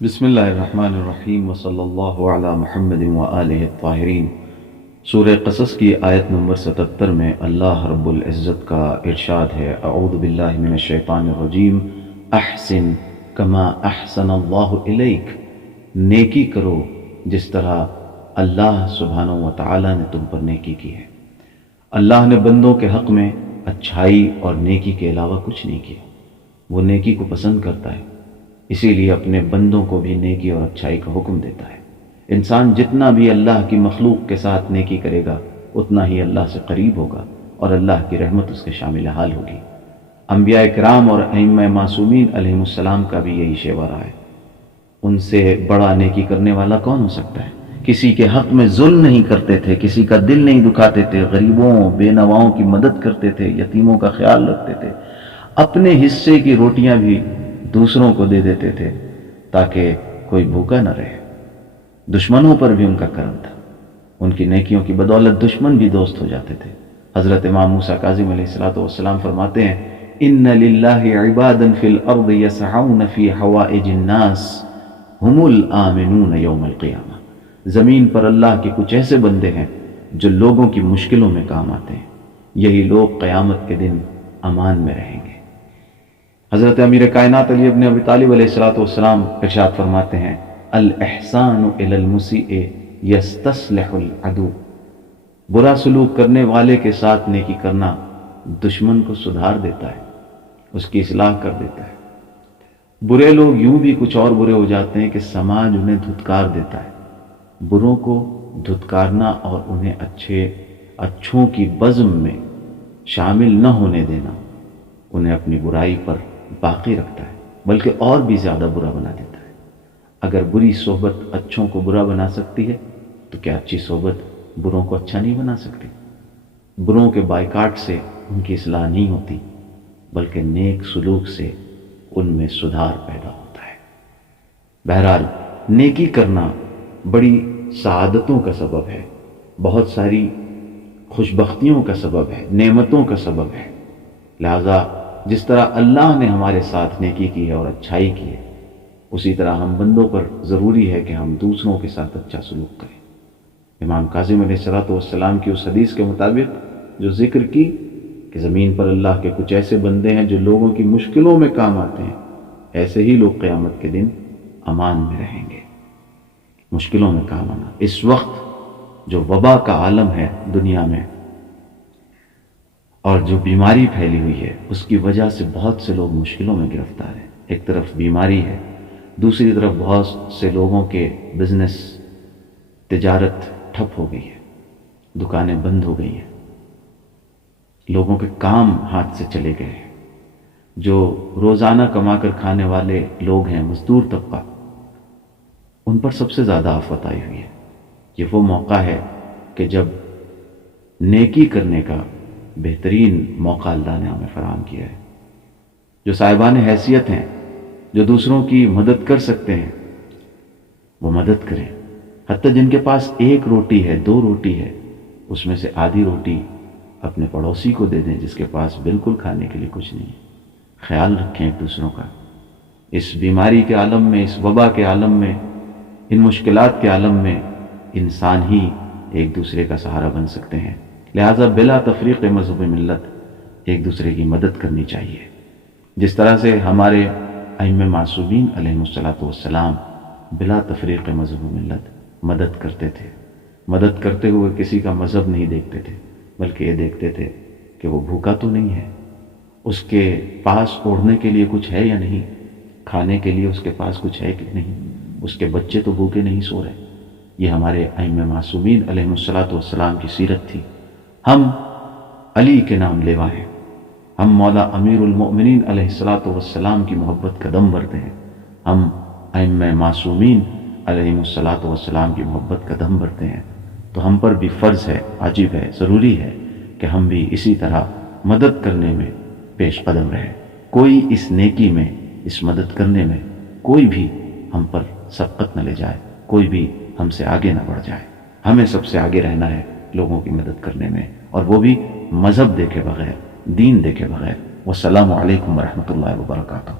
بسم اللہ الرحمن الرحیم وصلی اللہ علی محمد وآلہ الطاہرین۔ سورہ قصص کی آیت نمبر 77 میں اللہ رب العزت کا ارشاد ہے، اعوذ باللہ من الشیطان الرجیم، احسن کما احسن اللہ الیک، نیکی کرو جس طرح اللہ سبحانہ و تعالی نے تم پر نیکی کی ہے۔ اللہ نے بندوں کے حق میں اچھائی اور نیکی کے علاوہ کچھ نہیں کیا۔ وہ نیکی کو پسند کرتا ہے، اسی لیے اپنے بندوں کو بھی نیکی اور اچھائی کا حکم دیتا ہے۔ انسان جتنا بھی اللہ کی مخلوق کے ساتھ نیکی کرے گا اتنا ہی اللہ سے قریب ہوگا اور اللہ کی رحمت اس کے شامل حال ہوگی۔ انبیاء کرام اور ائمہ معصومین علیہ السلام کا بھی یہی شیوہ رہا ہے۔ ان سے بڑا نیکی کرنے والا کون ہو سکتا ہے؟ کسی کے حق میں ظلم نہیں کرتے تھے، کسی کا دل نہیں دکھاتے تھے، غریبوں بے نواؤں کی مدد کرتے تھے، یتیموں کا خیال رکھتے تھے، اپنے حصے کی روٹیاں بھی دوسروں کو دے دیتے تھے تاکہ کوئی بھوکا نہ رہے۔ دشمنوں پر بھی ان کا کرم تھا، ان کی نیکیوں کی بدولت دشمن بھی دوست ہو جاتے تھے۔ حضرت امام موسیٰ کاظم علیہ السلام فرماتے ہیں، ان للہ عبادا فی الارض یسعون فی حوائج الناس ہم الآمنون یوم القیامہ۔ زمین پر اللہ کے کچھ ایسے بندے ہیں جو لوگوں کی مشکلوں میں کام آتے ہیں، یہی لوگ قیامت کے دن امان میں رہیں گے۔ حضرت امیر کائنات علی ابن ابی طالب علیہ السلام ارشاد فرماتے ہیں، الاحسان الی المسیء یستصلح العدو، برا سلوک کرنے والے کے ساتھ نیکی کرنا دشمن کو سدھار دیتا ہے، اس کی اصلاح کر دیتا ہے۔ برے لوگ یوں بھی کچھ اور برے ہو جاتے ہیں کہ سماج انہیں دھتکار دیتا ہے۔ بروں کو دھتکارنا اور انہیں اچھوں کی بزم میں شامل نہ ہونے دینا انہیں اپنی برائی پر باقی رکھتا ہے، بلکہ اور بھی زیادہ برا بنا دیتا ہے۔ اگر بری صحبت اچھوں کو برا بنا سکتی ہے تو کیا اچھی صحبت بروں کو اچھا نہیں بنا سکتی؟ بروں کے بائیکاٹ سے ان کی اصلاح نہیں ہوتی، بلکہ نیک سلوک سے ان میں سدھار پیدا ہوتا ہے۔ بہرحال نیکی کرنا بڑی سعادتوں کا سبب ہے، بہت ساری خوشبختیوں کا سبب ہے، نعمتوں کا سبب ہے۔ لہذا جس طرح اللہ نے ہمارے ساتھ نیکی کی ہے اور اچھائی کی ہے، اسی طرح ہم بندوں پر ضروری ہے کہ ہم دوسروں کے ساتھ اچھا سلوک کریں۔ امام کاظم علیہ السلام کی اس حدیث کے مطابق جو ذکر کی کہ زمین پر اللہ کے کچھ ایسے بندے ہیں جو لوگوں کی مشکلوں میں کام آتے ہیں، ایسے ہی لوگ قیامت کے دن امان میں رہیں گے۔ مشکلوں میں کام آنا، اس وقت جو وبا کا عالم ہے دنیا میں اور جو بیماری پھیلی ہوئی ہے، اس کی وجہ سے بہت سے لوگ مشکلوں میں گرفتار ہیں۔ ایک طرف بیماری ہے، دوسری طرف بہت سے لوگوں کے بزنس، تجارت ٹھپ ہو گئی ہے، دکانیں بند ہو گئی ہیں، لوگوں کے کام ہاتھ سے چلے گئے ہیں۔ جو روزانہ کما کر کھانے والے لوگ ہیں، مزدور طبقہ، ان پر سب سے زیادہ آفت آئی ہوئی ہے۔ یہ وہ موقع ہے کہ جب نیکی کرنے کا بہترین موقع اللہ نے ہمیں فراہم کیا ہے۔ جو صاحبان حیثیت ہیں، جو دوسروں کی مدد کر سکتے ہیں، وہ مدد کریں۔ حتیٰ جن کے پاس ایک روٹی ہے، دو روٹی ہے، اس میں سے آدھی روٹی اپنے پڑوسی کو دے دیں جس کے پاس بالکل کھانے کے لیے کچھ نہیں ہے۔ خیال رکھیں ایک دوسروں کا۔ اس بیماری کے عالم میں، اس وبا کے عالم میں، ان مشکلات کے عالم میں انسان ہی ایک دوسرے کا سہارا بن سکتے ہیں۔ لہٰذا بلا تفریق مذہب ملت ایک دوسرے کی مدد کرنی چاہیے، جس طرح سے ہمارے ائمہ معصومین علیہ السلام بلا تفریق مذہب ملت مدد کرتے تھے۔ مدد کرتے ہوئے کسی کا مذہب نہیں دیکھتے تھے، بلکہ یہ دیکھتے تھے کہ وہ بھوکا تو نہیں ہے، اس کے پاس اوڑھنے کے لیے کچھ ہے یا نہیں، کھانے کے لیے اس کے پاس کچھ ہے کہ نہیں، اس کے بچے تو بھوکے نہیں سو رہے۔ یہ ہمارے ائمہ معصومین علیہ السلام کی سیرت تھی۔ ہم علی کے نام لیوا ہیں، ہم مولا امیر المؤمنین علیہ السلام کی محبت کا دم بھرتے ہیں، ہم ائمہ معصومین علیہ السلام کی محبت کا دم بھرتے ہیں۔ تو ہم پر بھی فرض ہے، واجب ہے، ضروری ہے کہ ہم بھی اسی طرح مدد کرنے میں پیش قدم رہیں۔ کوئی اس نیکی میں، اس مدد کرنے میں کوئی بھی ہم پر سبقت نہ لے جائے، کوئی بھی ہم سے آگے نہ بڑھ جائے۔ ہمیں سب سے آگے رہنا ہے لوگوں کی مدد کرنے میں، اور وہ بھی مذہب دیکھے بغیر، دین دیکھے بغیر۔ والسلام علیکم ورحمۃ اللہ وبرکاتہ۔